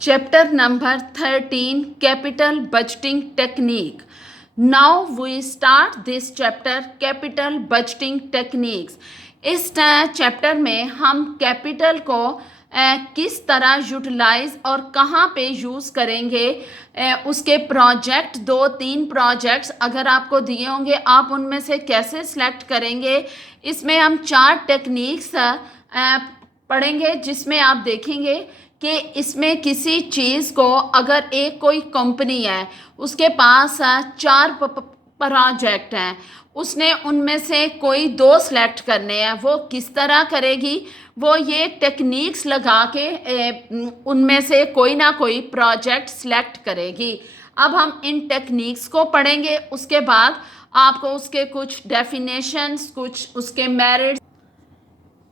Chapter number 13, Capital Budgeting Technique. Now we start this chapter, Capital Budgeting Techniques. इस chapter में हम capital को किस तरह यूटिलाइज और कहाँ पे यूज़ करेंगे, उसके प्रोजेक्ट 2-3 प्रोजेक्ट्स अगर आपको दिए होंगे आप उनमें से कैसे सिलेक्ट करेंगे, इसमें हम 4 टेक्निक्स पढ़ेंगे जिसमें आप देखेंगे कि इसमें किसी चीज़ को अगर एक कोई कंपनी है उसके पास 4 प्रोजेक्ट हैं, उसने उनमें से कोई 2 सेलेक्ट करने हैं, वो किस तरह करेगी, वो ये टेक्निक्स लगा के उनमें से कोई ना कोई प्रोजेक्ट सेलेक्ट करेगी। अब हम इन टेक्निक्स को पढ़ेंगे, उसके बाद आपको उसके कुछ डेफिनेशंस, कुछ उसके merits.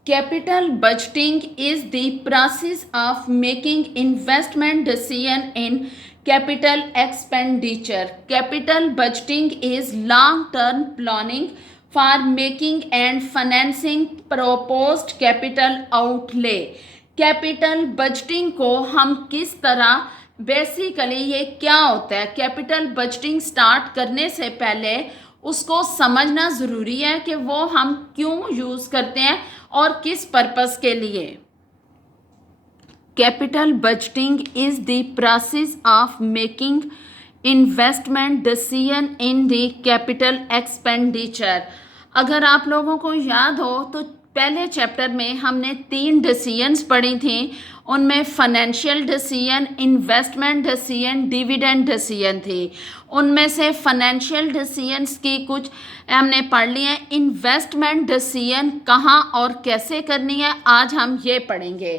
Capital budgeting is the process of making investment decision in capital expenditure. Capital budgeting is long-term planning for making and financing proposed capital outlay. Capital budgeting को हम किस तरह, बेसिकली ये क्या होता है, कैपिटल बजटिंग स्टार्ट करने से पहले उसको समझना ज़रूरी है कि वो हम क्यों यूज़ करते हैं और किस पर्पस के लिए। Capital budgeting is the process of making investment decision in the capital expenditure. अगर आप लोगों को याद हो तो पहले चैप्टर में हमने 3 डिसीजंस पढ़ी थी, उनमें financial decision, investment decision, dividend decision थी। उनमें से फाइनेंशियल डिसीजंस की कुछ हमने पढ़ लिए हैं। इन्वेस्टमेंट डिसीजन कहाँ और कैसे करनी है आज हम ये पढ़ेंगे।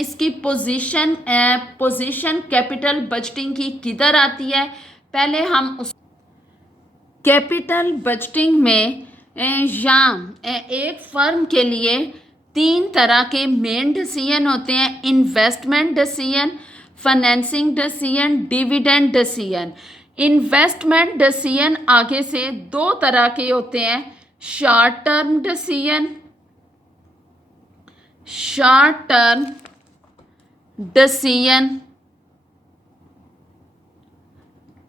इसकी पोजीशन कैपिटल बजटिंग की किधर आती है, पहले हम उस कैपिटल बजटिंग में एक फर्म के लिए 3 तरह के मेन डिसीजन होते हैं, investment decision, financing decision, dividend decision. Investment decision आगे से 2 तरह के होते हैं, short term decision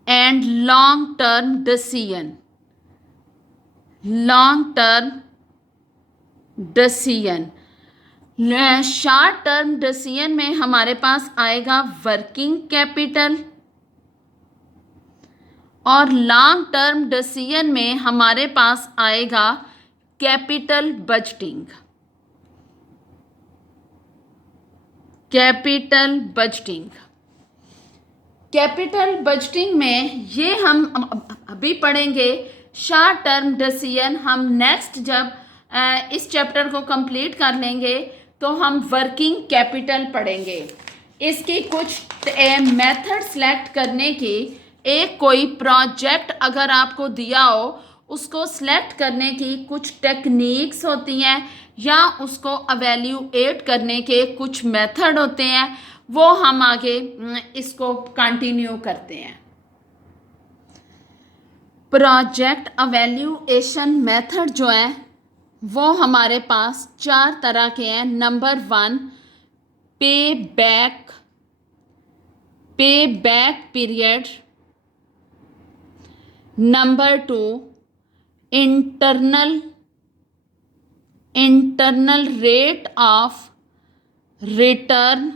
and long term decision. Short term decision में हमारे पास आएगा वर्किंग कैपिटल और लॉन्ग टर्म डिसीजन में हमारे पास आएगा कैपिटल बजटिंग। कैपिटल बजटिंग में ये हम अभी पढ़ेंगे। शॉर्ट टर्म डिसीजन हम नेक्स्ट जब इस चैप्टर को कंप्लीट कर लेंगे तो हम वर्किंग कैपिटल पढ़ेंगे। इसकी कुछ मेथड सेलेक्ट करने की, एक कोई प्रोजेक्ट अगर आपको दिया हो उसको सेलेक्ट करने की कुछ टेक्निक्स होती हैं या उसको एवेल्यूएट करने के कुछ मेथड होते हैं, वो हम आगे इसको कंटिन्यू करते हैं। प्रोजेक्ट एवेल्यूएशन मेथड जो है वो हमारे पास 4 तरह के हैं। नंबर 1 पे back period. Number 2 internal rate of return.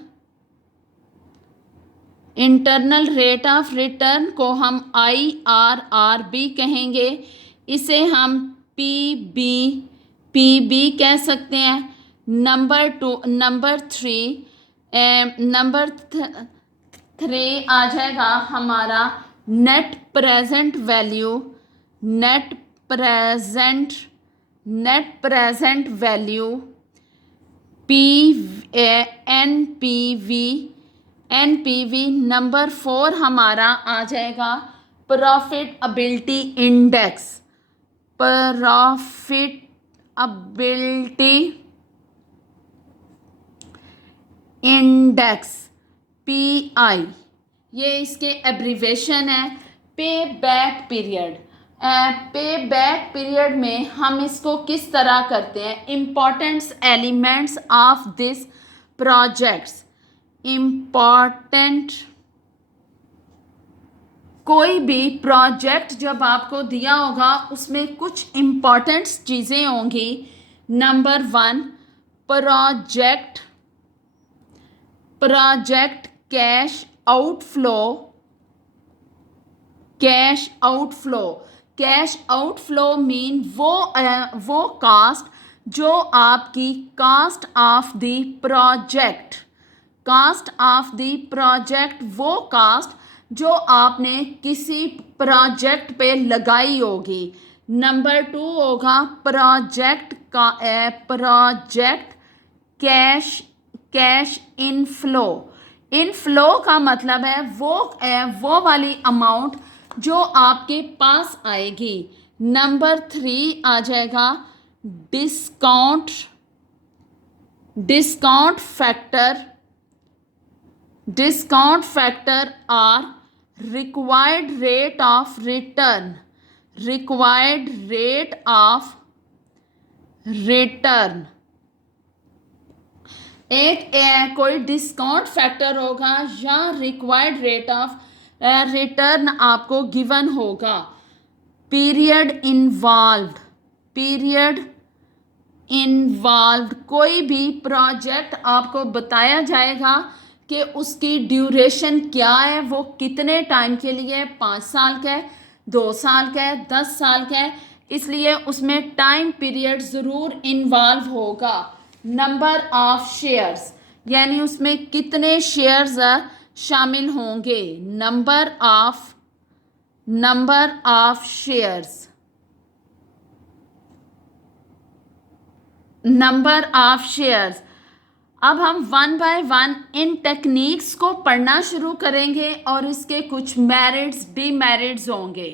Internal rate of return को हम IRR भी कहेंगे, इसे हम PB कह सकते हैं। नंबर 3 आ जाएगा हमारा net present value. NPV। Number 4 हमारा आ जाएगा प्रॉफिटेबिलिटी इंडेक्स PI, ये इसके एब्रीवेशन है। पे बैक पीरियड में हम इसको किस तरह करते हैं, important elements of this projects. Important, कोई भी प्रोजेक्ट जब आपको दिया होगा उसमें कुछ इम्पॉर्टेंट चीज़ें होंगी। Number 1, project cash outflow. Cash outflow mean वो कास्ट जो आपकी कास्ट ऑफ द प्रोजेक्ट, वो कास्ट जो आपने किसी प्रोजेक्ट पे लगाई होगी। नंबर 2 होगा प्रोजेक्ट कैश इनफ्लो का मतलब है वो वाली अमाउंट जो आपके पास आएगी। नंबर 3 आ जाएगा डिस्काउंट फैक्टर और रिक्वायर्ड रेट ऑफ रिटर्न। एक कोई डिस्काउंट फैक्टर होगा या रिक्वायर्ड रेट ऑफ रिटर्न आपको गिवन होगा। पीरियड इन्वॉल्व्ड, कोई भी प्रोजेक्ट आपको बताया जाएगा कि उसकी ड्यूरेशन क्या है, वो कितने टाइम के लिए, 5 साल का है, 2 साल का है, 10 साल का है, इसलिए उसमें टाइम पीरियड ज़रूर इन्वॉल्व होगा। नंबर ऑफ शेयर्स, यानी उसमें कितने शेयर्स शामिल होंगे। Number of shares. अब हम 1 बाय 1 इन टेक्निक्स को पढ़ना शुरू करेंगे और इसके कुछ मेरिट्स डीमेरिट्स होंगे।